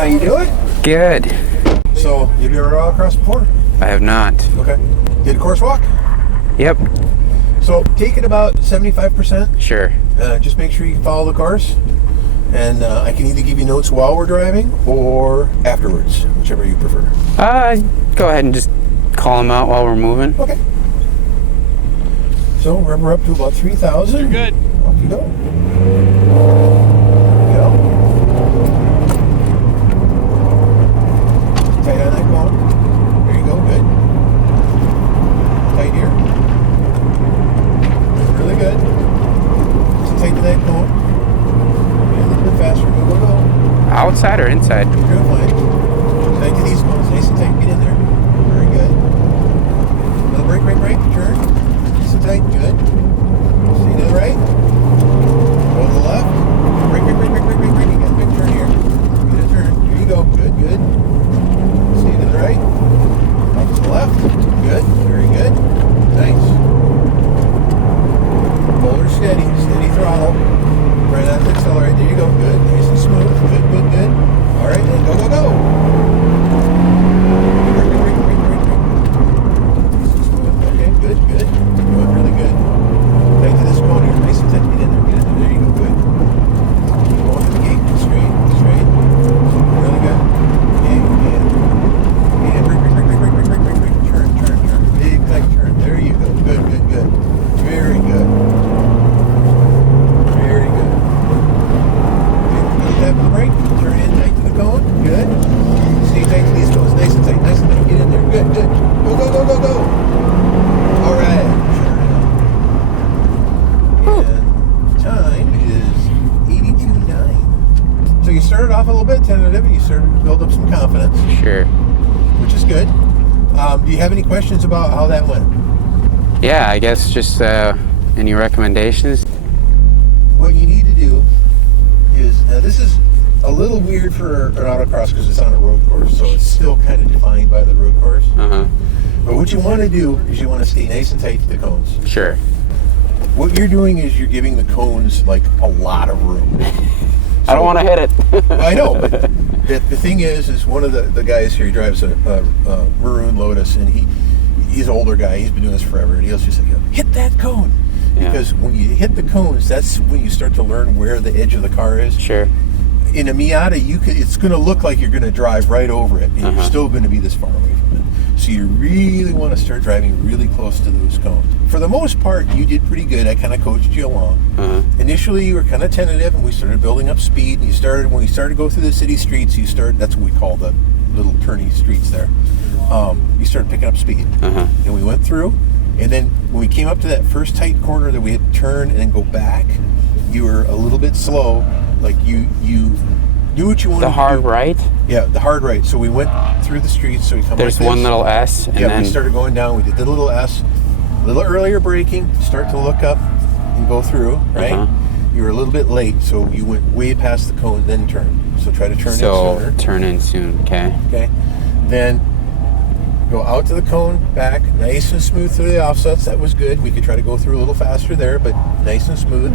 How you doing? Good. So, have you ever rode across before? I have not. Okay. Did a course walk? Yep. So, take it about 75%. Sure. Just make sure you follow the course. And I can either give you notes while we're driving or afterwards, whichever you prefer. Go ahead and just call them out while we're moving. Okay. So, we're up to about 3,000. You're good. Off you go. Tight on that cone. There you go, good. Tight here. Really good. Just tight to that cone. Yeah, a little bit faster. Go, go, go. Outside or inside? You're doing fine. Tight to these cones. Nice and tight. Get in there. Very good. Little brake, brake, brake. Turn. Nice and tight. Good. Stay to the right. Go to the left. Brake, brake, brake, brake, brake, brake, brake. You got a big turn here. Get a turn. Here you go. Good, good. Stay to the right. Off to the left. Good. Very good. Nice. Hold her steady. Steady throttle. Right on the accelerator. There you go. Good. Nice and smooth. Good, good, good. All right. Then go, go, go. Brake, brake, brake, brake, brake, brake. Nice and smooth. Okay. Good, good. You're doing really good. Tight to this cone here. Nice and tight. Get in there. Get in there. There you go. Good. Going to the gate. Straight. Straight. Really good. Okay. And brake, brake, brake, brake, brake, brake, brake, brake. Turn, turn, turn. Big tight turn. There you go. Good, good, good. Very good. Very good. Okay. Tap on the brake. Turn in tight to the cone. Good. Stay tight to these cones. Nice and tight. Nice and tight. Get in there. Good, good. Go, go, go, go, go. All right. And time is 82.9. So you started off a little bit tentative and you started to build up some confidence. Sure. Which is good. Do you have any questions about how that went? Yeah, I guess just any recommendations? What you need to do is, now this is a little weird for an autocross because it's on a road course, so it's still kind of defined by the road course. Uh-huh. But what you want to do is you want to stay nice and tight to the cones. Sure. What you're doing is you're giving the cones like a lot of room. I don't want to hit it. I know, but the thing is one of the guys here, he drives a maroon Lotus, and he's an older guy. He's been doing this forever, and he'll just like, hit that cone. Yeah. Because when you hit the cones, that's when you start to learn where the edge of the car is. Sure. In a Miata, it's going to look like you're going to drive right over it, and you're still going to be this far away from it. So you really want to start driving really close to those cones. For the most part, you did pretty good. I kind of coached you along. Initially, you were kind of tentative, and we started building up speed. And when you started to go through the city streets, that's what we call the little turny streets there. You started picking up speed, and we went through. And then when we came up to that first tight corner that we had to turn and then go back, you were a little bit slow. Like you knew what you wanted to do. The hard right? Yeah, the hard right. So we went through the streets. So we come. There's like one little S, and then we started going down. We did the little S, a little earlier braking. Start to look up and go through. Right. You were a little bit late, so you went way past the cone, then turn. So try to turn in sooner. Turn in soon. Okay. Okay. Then go out to the cone, back, nice and smooth through the offsets. That was good. We could try to go through a little faster there, but nice and smooth.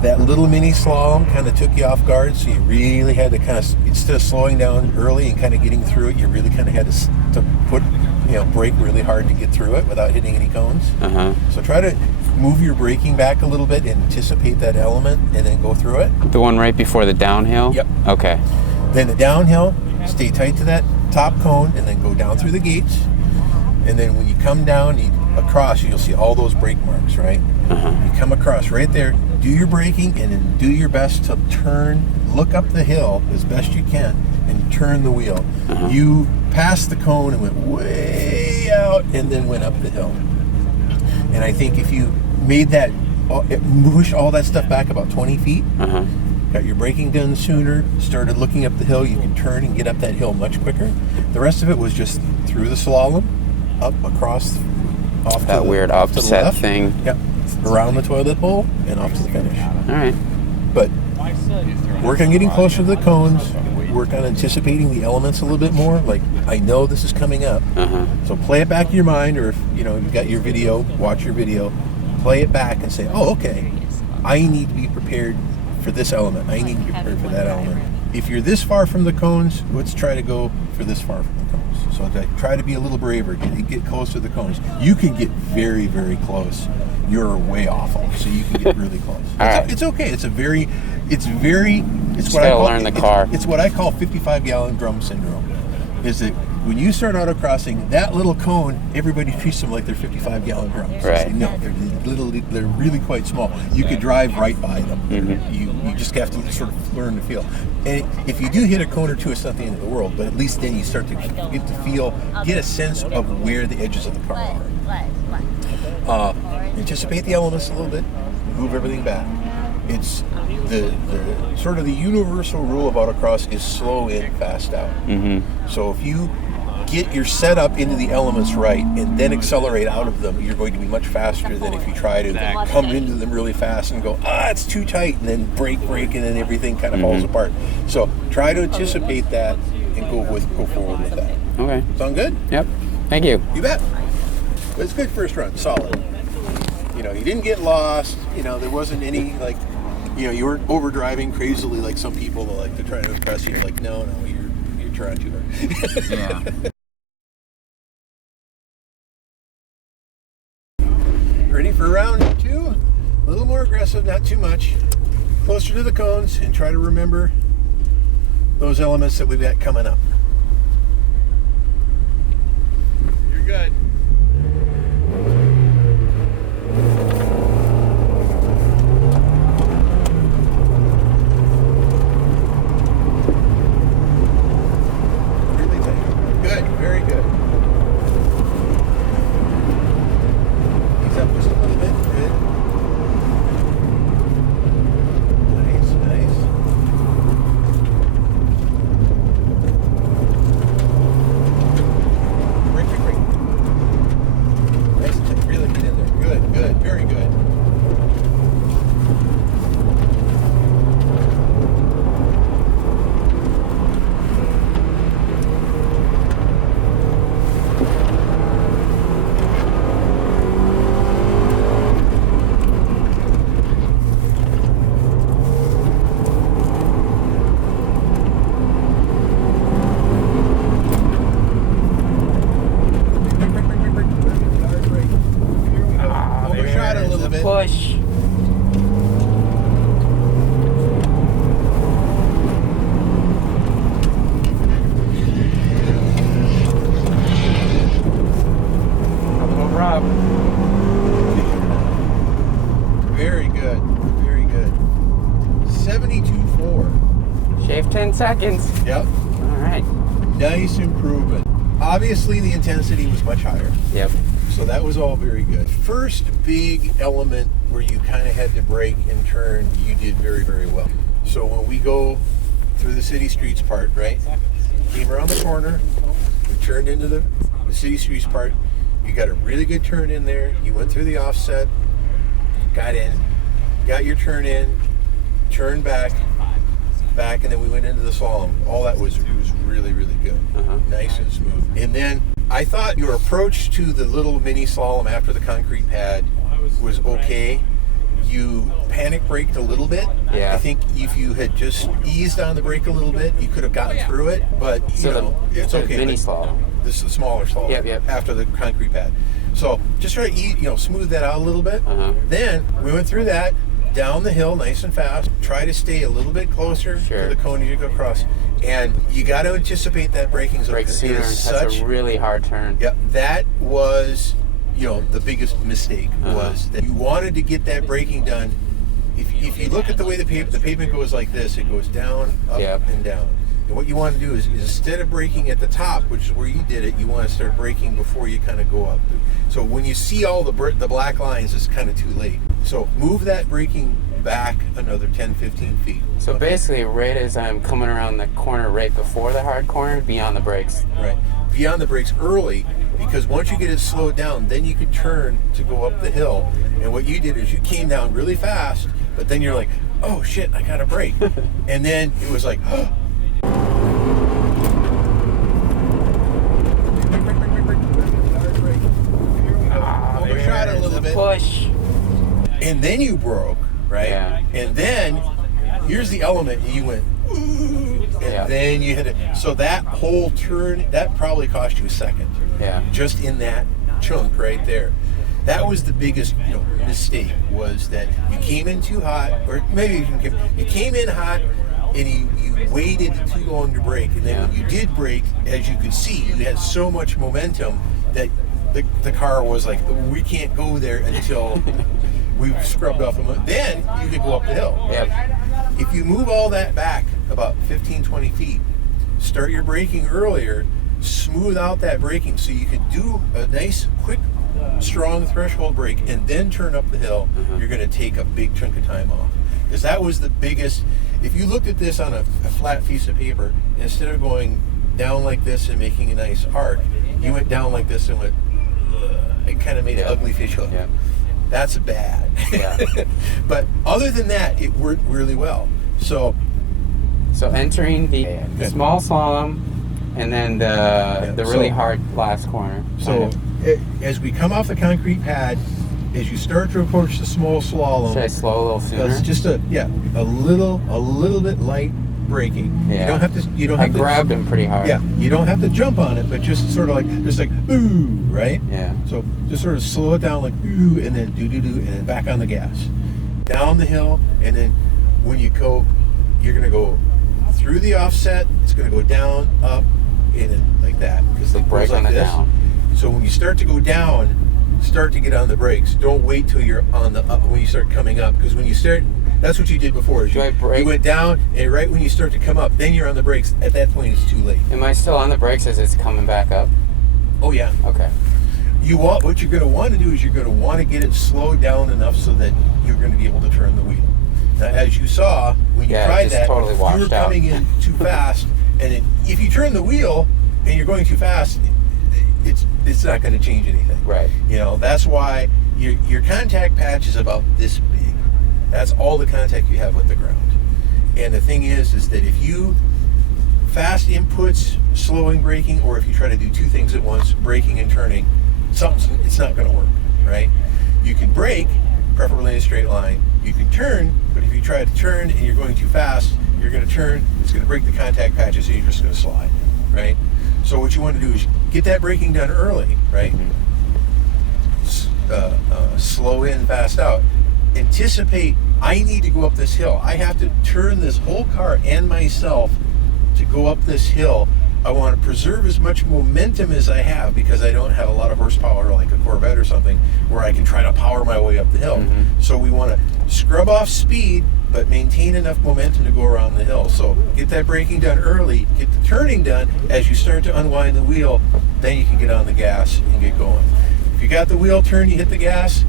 That little mini slalom kind of took you off guard, so you really had to kind of, instead of slowing down early and kind of getting through it, you really kind of had to put, brake really hard to get through it without hitting any cones. So try to move your braking back a little bit, anticipate that element, and then go through it. The one right before the downhill? Yep. Okay. Then the downhill, stay tight to that top cone, and then go down through the gates. And then when you come down across, you'll see all those brake marks, right? You come across right there, do your braking, and then do your best to turn, look up the hill as best you can, and turn the wheel. You passed the cone and went way out, and then went up the hill. And I think if you made that, push all that stuff back about 20 feet, got your braking done sooner, started looking up the hill, you can turn and get up that hill much quicker. The rest of it was just through the slalom, up across, off that weird offset thing. Yep. Around the toilet bowl and off to the finish. All right. But work on getting closer to the cones. Work on anticipating the elements a little bit more. Like, I know this is coming up. So play it back in your mind, or if you've got your video, watch your video, play it back and say, oh, okay, I need to be prepared for this element. I need to be prepared for that element. if you're this far from the cones, let's try to go for this far from the cones. So try to be a little braver, get close to the cones. You can get very, very close. You're way off, so you can get really close. It's okay. It's what I call learn the car. It's what I call 55-gallon drum syndrome. Is that when you start autocrossing, that little cone, everybody treats them like they're 55-gallon drums. Right. No, they're really quite small. You could drive right by them. Mm-hmm. You just have to sort of learn to feel. And if you do hit a cone or two, it's not the end of the world. But at least then you start to get a sense of where the edges of the car are. Anticipate the elements a little bit. Move everything back. It's the sort of the universal rule of autocross is slow in, fast out. Mm-hmm. So if you get your setup into the elements right and then accelerate out of them, you're going to be much faster than if you try to come into them really fast and go, it's too tight, and then brake, and then everything kind of falls apart. So try to anticipate that and go forward with that. Okay. Sound good? Yep. Thank you. You bet. But it's good first run, solid. You didn't get lost. There wasn't any you weren't overdriving crazily like some people that like to try to impress you. Like, no, you're trying too hard. Yeah. Ready for round 2? A little more aggressive, not too much. Closer to the cones, and try to remember those elements that we've got coming up. You're good. Push. Rob. Very good. Very good. 72.4. Shave 10 seconds. Yep. All right. Nice improvement. Obviously, the intensity was much higher. Yep. So that was all very good. First big element where you kind of had to brake and turn, you did very, very well. So when we go through the city streets part, right? Came around the corner, we turned into the city streets part. You got a really good turn in there. You went through the offset, got in, got your turn in, turned back, and then we went into the slalom. All that was really, really good. Nice and smooth. And then I thought your approach to the little mini slalom after the concrete pad was okay. You panic braked a little bit. Yeah. I think if you had just eased on the brake a little bit, you could have gotten through it. But it's okay. Mini slalom. This is a smaller slalom. Yep. After the concrete pad. So just try to smooth that out a little bit. Then we went through that, down the hill nice and fast. Try to stay a little bit closer to the cone as you go across. And you got to anticipate that braking zone. Brake sooner. That's a really hard turn. Yep. That was, the biggest mistake was that you wanted to get that braking done. If you look at the way the pavement goes like this, it goes down, up, and down. And what you want to do is instead of braking at the top, which is where you did it, you want to start braking before you kind of go up. So when you see all the black lines, it's kind of too late. So move that braking back another 10, 15 feet. So basically, right as I'm coming around the corner right before the hard corner, be on the brakes. Right. Be on the brakes early, because once you get it slowed down, then you can turn to go up the hill. And what you did is you came down really fast, but then you're like, oh shit, I got to brake. And then it was like, overshot a little bit. Push. And then you broke, right? Yeah. And then here's the element, and you went, ooh, and then you hit it. So that whole turn, that probably cost you a second. Yeah. Just in that chunk right there. That was the biggest mistake, was that you came in too hot, or maybe you came in hot and you waited too long to brake, and then when you did brake, as you could see, you had so much momentum that the car was like, we can't go there until we've scrubbed off the momentum. Then you could go up the hill. Yep. If you move all that back about 15, 20 feet, start your braking earlier, smooth out that braking so you could do a nice, quick, strong threshold brake and then turn up the hill, you're going to take a big chunk of time off. Because that was the biggest. If you looked at this on a flat piece of paper, instead of going down like this and making a nice arc, you went down like this and went, it kind of made an ugly fish hook. Yeah. That's bad. Yeah. But other than that, it worked really well. So entering the small slalom, and then the really hard last corner. So as we come off the concrete pad, as you start to approach the small slalom, should I slow a little sooner? It's just a little bit light braking. Yeah. You don't have to. I grabbed him pretty hard. Yeah. You don't have to jump on it, but just sort of like ooh, right? Yeah. So just sort of slow it down like ooh, and then do, and then back on the gas, down the hill, and then when you go, you're gonna go through the offset. It's gonna go down, up, and then like that, because the brake on the down. So when you start to go down, start to get on the brakes. Don't wait till you're on the up when you start coming up, because when you start, that's what you did before. Do I brake? You went down, and right when you start to come up, then you're on the brakes. At that point, it's too late. Am I still on the brakes as it's coming back up? Oh yeah. Okay. What you're going to want to do is you're going to want to get it slowed down enough so that you're going to be able to turn the wheel. Now, as you saw when you tried that, totally you were coming in too fast, and then if you turn the wheel and you're going too fast, it's not going to change anything. Right. That's why your contact patch is about this big. That's all the contact you have with the ground. And the thing is that if you fast inputs, slowing braking, or if you try to do two things at once, braking and turning, it's not going to work, right? You can brake, preferably in a straight line. You can turn, but if you try to turn and you're going too fast, you're going to turn, it's going to break the contact patches, so you're just going to slide, right? So what you want to do is get that braking done early, right? Slow in, fast out. Anticipate, I need to go up this hill. I have to turn this whole car and myself to go up this hill. I want to preserve as much momentum as I have, because I don't have a lot of horsepower like a Corvette or something where I can try to power my way up the hill. So we want to scrub off speed but maintain enough momentum to go around the hill. So get that braking done early, get the turning done. As you start to unwind the wheel, then you can get on the gas and get going. If you got the wheel turned, you hit the gas,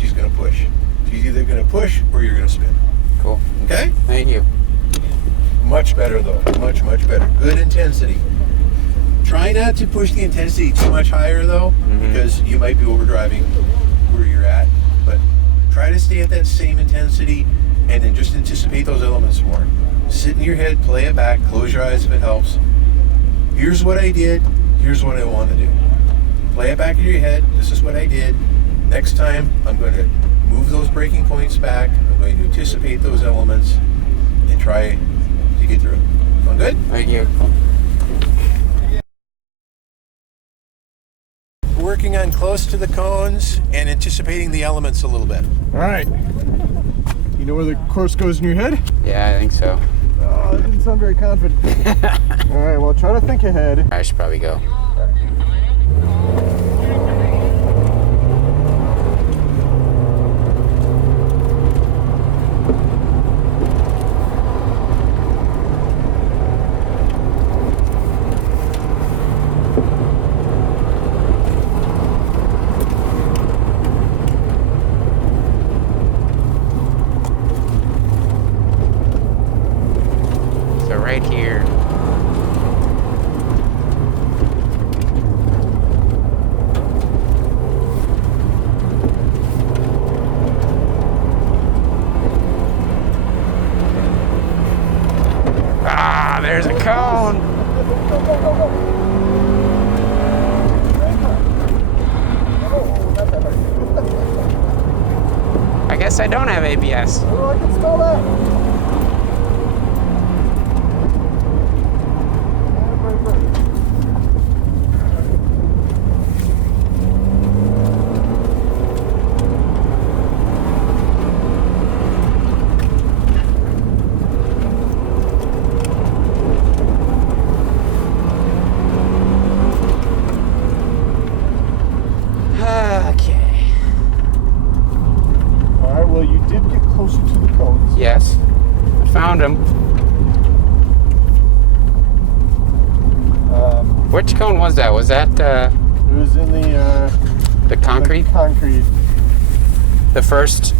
she's going to push. She's either going to push or you're going to spin. Cool. Okay? Thank you. Much better though, much better. Good intensity. Try not to push the intensity too much higher though, because you might be overdriving where you're at. But try to stay at that same intensity, and then just anticipate those elements more. Sit in your head, play it back, close your eyes if it helps. Here's what I did, here's what I want to do. Play it back in your head, this is what I did. Next time, I'm going to move those braking points back, I'm going to anticipate those elements, and try to get through it. Sound good? Thank you. Working on close to the cones and anticipating the elements a little bit. All right. You know where the course goes in your head? Yeah, I think so. Oh, that didn't sound very confident. All right, well, try to think ahead. I should probably go. Right here. Ah, there's a cone. I guess I don't have ABS. Oh, I can smell that. closer to the cones. Yes. I found them. Which cone was that? Was that It was in the concrete? The concrete. The first.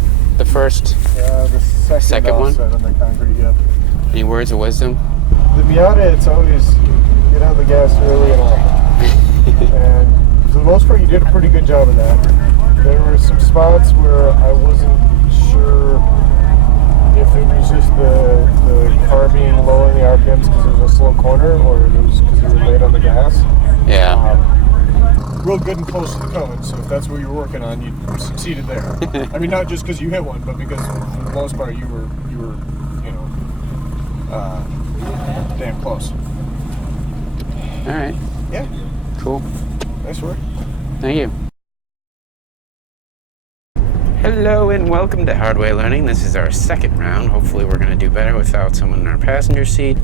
Yeah, the second one? offset on the concrete, yeah. Any words of wisdom? The Miata, it's always get on the gas early and often. And for the most part, you did a pretty good job of that. There were some spots where I wasn't sure if it was just the car being low in the RPMs because it was a slow corner, or it was because you were late on the gas. Yeah. Real good and close to the cone, so if that's what you were working on, you succeeded there. I mean, not just because you hit one, but because for the most part you were, you know, damn close. All right. Yeah. Cool. Nice work. Thank you. Hello and welcome to Hardway Learning. This is our second round. Hopefully we're going to do better without someone in our passenger seat.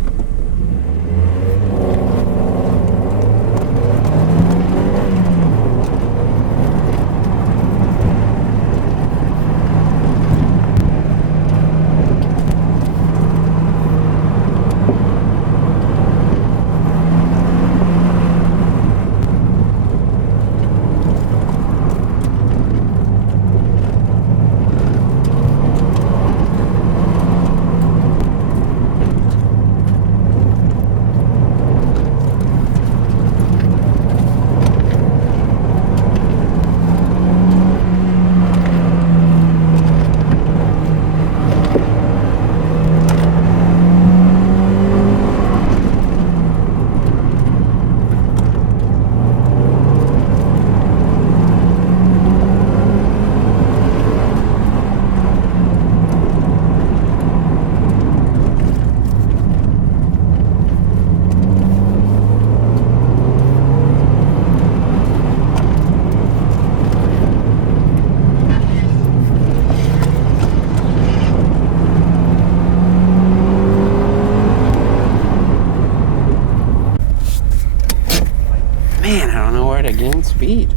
Man, I don't know where to gain speed.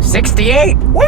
'68! Woo!